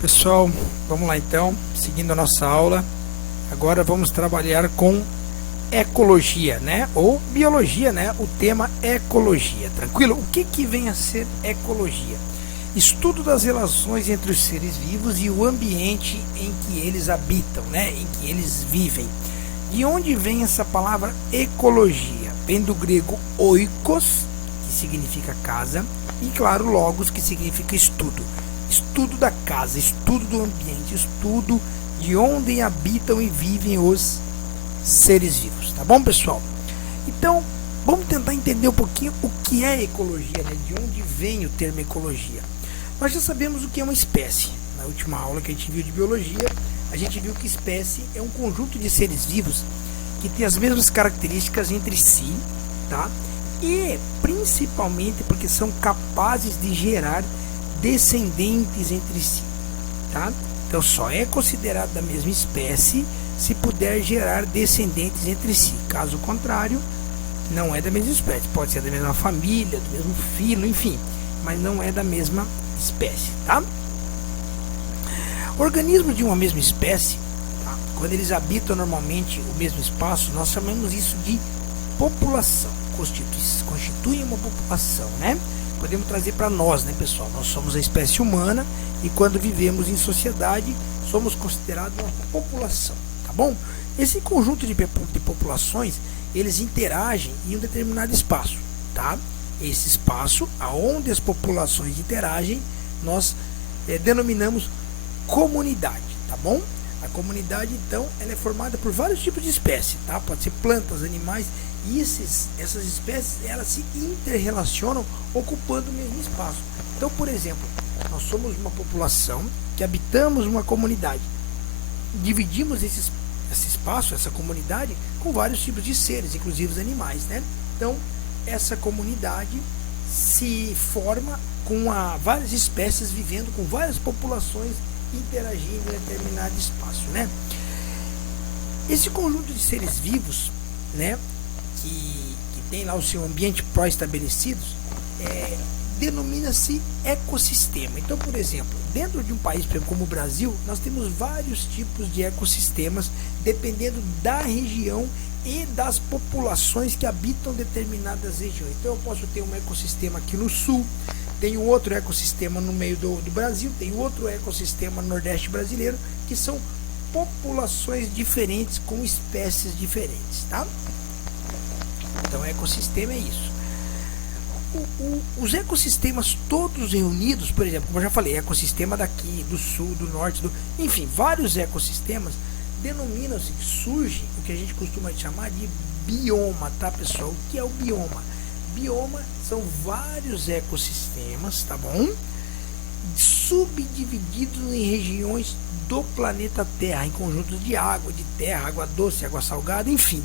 Pessoal, vamos lá então, seguindo a nossa aula. Agora vamos trabalhar com ecologia, né? Ou biologia, né? O tema ecologia, tranquilo? O que vem a ser ecologia? Estudo das relações entre os seres vivos e o ambiente em que eles habitam, né? Em que eles vivem. De onde vem essa palavra ecologia? Vem do grego oikos, que significa casa, e claro, logos, que significa estudo. Estudo da casa, estudo do ambiente, estudo de onde habitam e vivem os seres vivos, tá bom, pessoal? Então, vamos tentar entender um pouquinho o que é ecologia, né? De onde vem o termo ecologia. Nós já sabemos o que é uma espécie. Na última aula que a gente viu de biologia, a gente viu que espécie é um conjunto de seres vivos que tem as mesmas características entre si, tá? E principalmente porque são capazes de gerar descendentes entre si, tá? Então só é considerado da mesma espécie se puder gerar descendentes entre si. Caso contrário, não é da mesma espécie. Pode ser da mesma família, do mesmo filo, enfim, mas não é da mesma espécie, tá? Organismos de uma mesma espécie, tá? Quando eles habitam normalmente o mesmo espaço, nós chamamos isso de população. Constitui uma população, né? Podemos trazer para nós, né, pessoal? Nós somos a espécie humana e quando vivemos em sociedade, somos considerados uma população, tá bom? Esse conjunto de populações, eles interagem em um determinado espaço, tá? Esse espaço, aonde as populações interagem, nós denominamos comunidade, tá bom? A comunidade, então, ela é formada por vários tipos de espécies, tá? Pode ser plantas, animais, e essas espécies, elas se interrelacionam ocupando o mesmo espaço. Então, por exemplo, nós somos uma população que habitamos uma comunidade. Dividimos esse espaço, essa comunidade, com vários tipos de seres, inclusive os animais, né? Então, essa comunidade se forma com várias espécies vivendo com várias populações interagindo em determinado espaço, né? Esse conjunto de seres vivos, né, que tem lá o seu ambiente pró-estabelecidos, denomina-se ecossistema. Então, por exemplo, dentro de um país como o Brasil, nós temos vários tipos de ecossistemas, dependendo da região e das populações que habitam determinadas regiões. Então, eu posso ter um ecossistema aqui no sul, tem outro ecossistema no meio do Brasil, tem outro ecossistema no Nordeste brasileiro, que são populações diferentes com espécies diferentes, tá? Então, ecossistema é isso. Os ecossistemas todos reunidos, por exemplo, como eu já falei, ecossistema daqui, do sul, do norte, enfim, vários ecossistemas denominam-se, surge o que a gente costuma chamar de bioma, tá, pessoal? O que é o bioma? Bioma são vários ecossistemas, tá bom? Subdivididos em regiões do planeta Terra, em conjuntos de água, de terra, água doce, água salgada, enfim.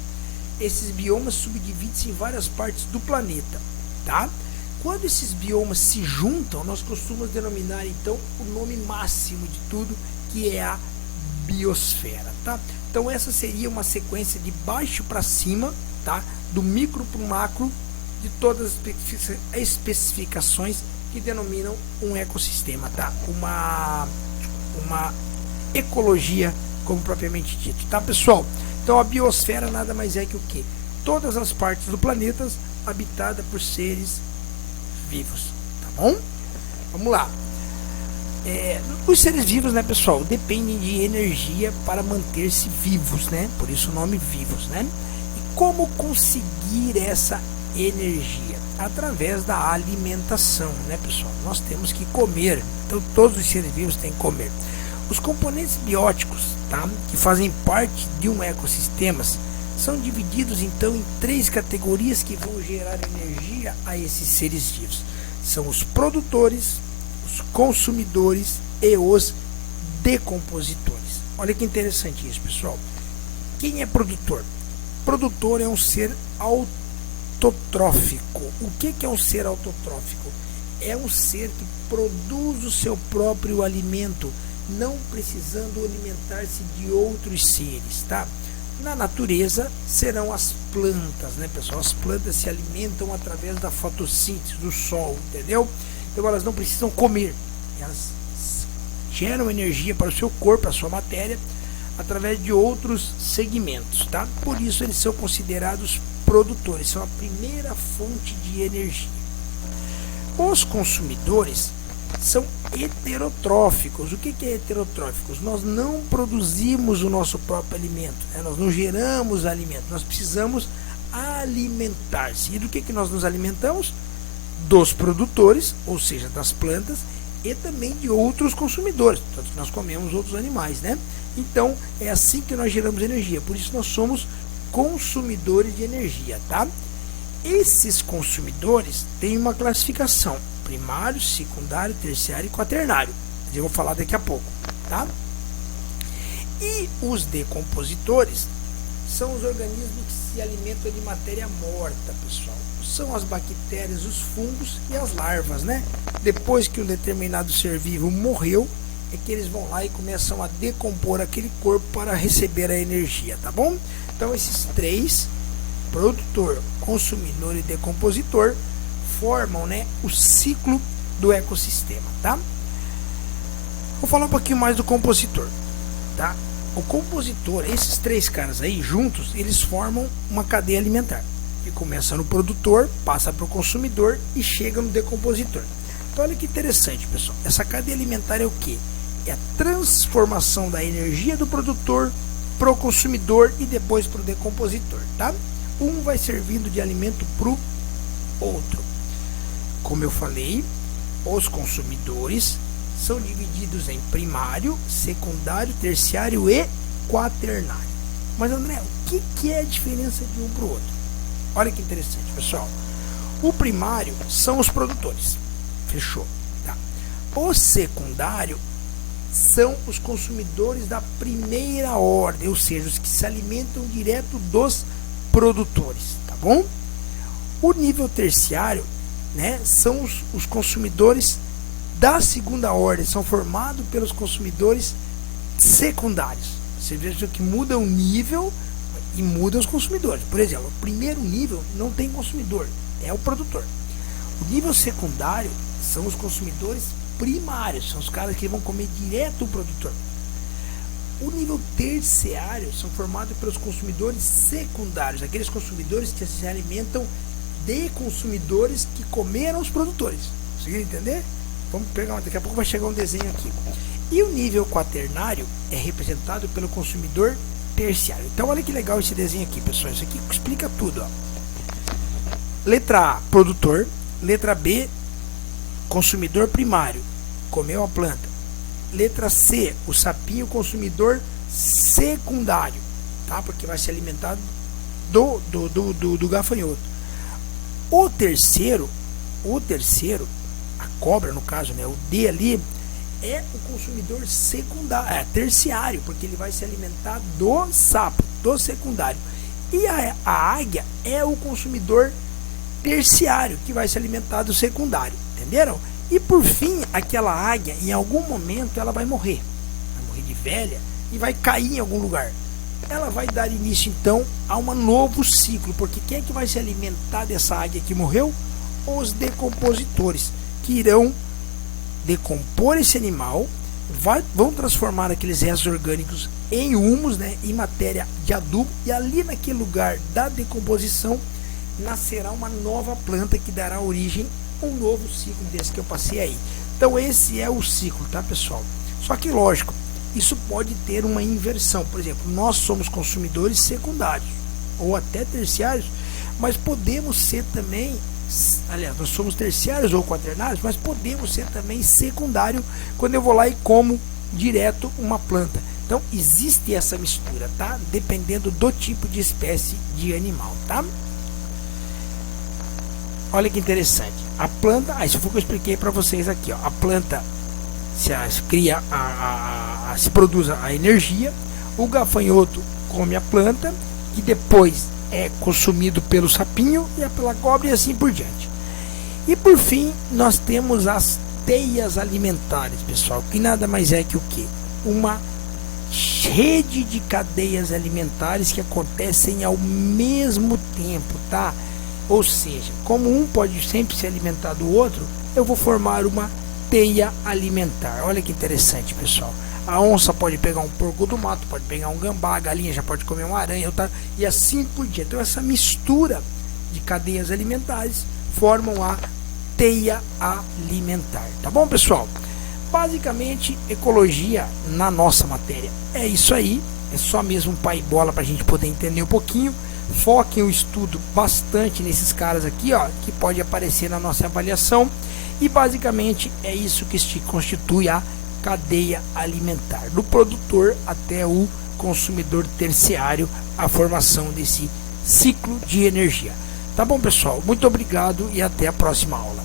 Esses biomas subdividem-se em várias partes do planeta, tá? Quando esses biomas se juntam, nós costumamos denominar então o nome máximo de tudo, que é a biosfera, tá? Então essa seria uma sequência de baixo para cima, tá? Do micro para o macro, de todas as especificações que denominam um ecossistema, tá? Uma ecologia, como propriamente dito, tá, pessoal? Então a biosfera nada mais é que o quê? Todas as partes do planeta habitadas por seres vivos, tá bom? Vamos lá. Os seres vivos, né, pessoal, dependem de energia para manter-se vivos, né? Por isso o nome vivos, né? E como conseguir essa energia? Através da alimentação, né, pessoal? Nós temos que comer, então todos os seres vivos têm que comer. Os componentes bióticos, tá, que fazem parte de um ecossistema são divididos então em três categorias que vão gerar energia a esses seres vivos. São os produtores, os consumidores e os decompositores. Olha que interessante isso, pessoal. Quem é produtor? Produtor é um ser autotrófico. O que é um ser autotrófico? É um ser que produz o seu próprio alimento, não precisando alimentar-se de outros seres, tá? Na natureza serão as plantas, né, pessoal? As plantas se alimentam através da fotossíntese do sol, entendeu? Então elas não precisam comer, elas geram energia para o seu corpo, a sua matéria, através de outros segmentos, tá? Por isso eles são considerados produtores, são a primeira fonte de energia. Os consumidores são heterotróficos. O que é heterotróficos? Nós não produzimos o nosso próprio alimento, né? Nós não geramos alimento, nós precisamos alimentar-se. E do que nós nos alimentamos? Dos produtores, ou seja, das plantas, e também de outros consumidores, tanto que nós comemos outros animais, né? Então é assim que nós geramos energia, por isso nós somos consumidores de energia, tá? Esses consumidores têm uma classificação: primário, secundário, terciário e quaternário. Eu vou falar daqui a pouco, tá? E os decompositores são os organismos que se alimentam de matéria morta, pessoal. São as bactérias, os fungos e as larvas, né? Depois que um determinado ser vivo morreu, é que eles vão lá e começam a decompor aquele corpo para receber a energia, tá bom? Então esses três, produtor, consumidor e decompositor, formam, né, o ciclo do ecossistema, tá? Vou falar um pouquinho mais do compositor, tá? O compositor, esses três caras aí juntos, eles formam uma cadeia alimentar que começa no produtor, passa para o consumidor e chega no decompositor. Então olha que interessante, pessoal. Essa cadeia alimentar é o que? É a transformação da energia do produtor para o consumidor e depois para o decompositor, tá? Um vai servindo de alimento para o outro. Como eu falei, os consumidores são divididos em primário, secundário, terciário e quaternário. Mas André, o que é a diferença de um para o outro? Olha que interessante, pessoal. O primário são os produtores. Fechou, tá? O secundário são os consumidores da primeira ordem, ou seja, os que se alimentam direto dos produtores, tá bom? O nível terciário, né, são os consumidores da segunda ordem, são formados pelos consumidores secundários. Você veja que muda o nível e muda os consumidores. Por exemplo, o primeiro nível não tem consumidor, é o produtor. O nível secundário são os consumidores primários, são os caras que vão comer direto o produtor. O nível terciário são formados pelos consumidores secundários, aqueles consumidores que se alimentam de consumidores que comeram os produtores. Conseguiram entender? Vamos pegar, daqui a pouco vai chegar um desenho aqui. E o nível quaternário é representado pelo consumidor terciário. Então olha que legal esse desenho aqui, pessoal. Isso aqui explica tudo, ó. Letra A, produtor. Letra B, consumidor primário, comeu a planta. Letra C, o sapinho, consumidor secundário, tá? Porque vai se alimentar do gafanhoto. O terceiro, a cobra no caso, né? O D ali é o consumidor secundário, terciário, porque ele vai se alimentar do sapo, do secundário. E a águia é o consumidor terciário, que vai se alimentar do secundário, entenderam? E por fim, aquela águia, em algum momento, ela vai morrer de velha e vai cair em algum lugar. Ela vai dar início, então, a um novo ciclo, porque quem é que vai se alimentar dessa águia que morreu? Os decompositores, que irão decompor esse animal, vão transformar aqueles restos orgânicos em humus, né, em matéria de adubo, e ali naquele lugar da decomposição nascerá uma nova planta que dará origem a um novo ciclo desse que eu passei aí. Então esse é o ciclo, tá, pessoal? Só que lógico, isso pode ter uma inversão. Por exemplo, nós somos consumidores secundários ou até terciários, mas podemos ser também, aliás, nós somos terciários ou quaternários, mas podemos ser também secundário quando eu vou lá e como direto uma planta. Então existe essa mistura, tá? Dependendo do tipo de espécie de animal, tá? Olha que interessante. A planta, isso foi o que eu expliquei para vocês aqui, ó. A planta se produz a energia, o gafanhoto come a planta, que depois é consumido pelo sapinho e pela cobra e assim por diante. E por fim, nós temos as teias alimentares, pessoal, que nada mais é que o que? Uma rede de cadeias alimentares que acontecem ao mesmo tempo, tá? Ou seja, como um pode sempre se alimentar do outro, eu vou formar uma teia alimentar. Olha que interessante, pessoal. A onça pode pegar um porco do mato, pode pegar um gambá, a galinha já pode comer uma aranha, tá? E assim por diante. Então essa mistura de cadeias alimentares formam a teia alimentar. Tá bom, pessoal? Basicamente, ecologia na nossa matéria é isso aí. É só mesmo um pai bola para a gente poder entender um pouquinho. Foquem o estudo bastante nesses caras aqui, ó, que pode aparecer na nossa avaliação. E basicamente é isso que constitui a cadeia alimentar, do produtor até o consumidor terciário, a formação desse ciclo de energia. Tá bom, pessoal? Muito obrigado e até a próxima aula.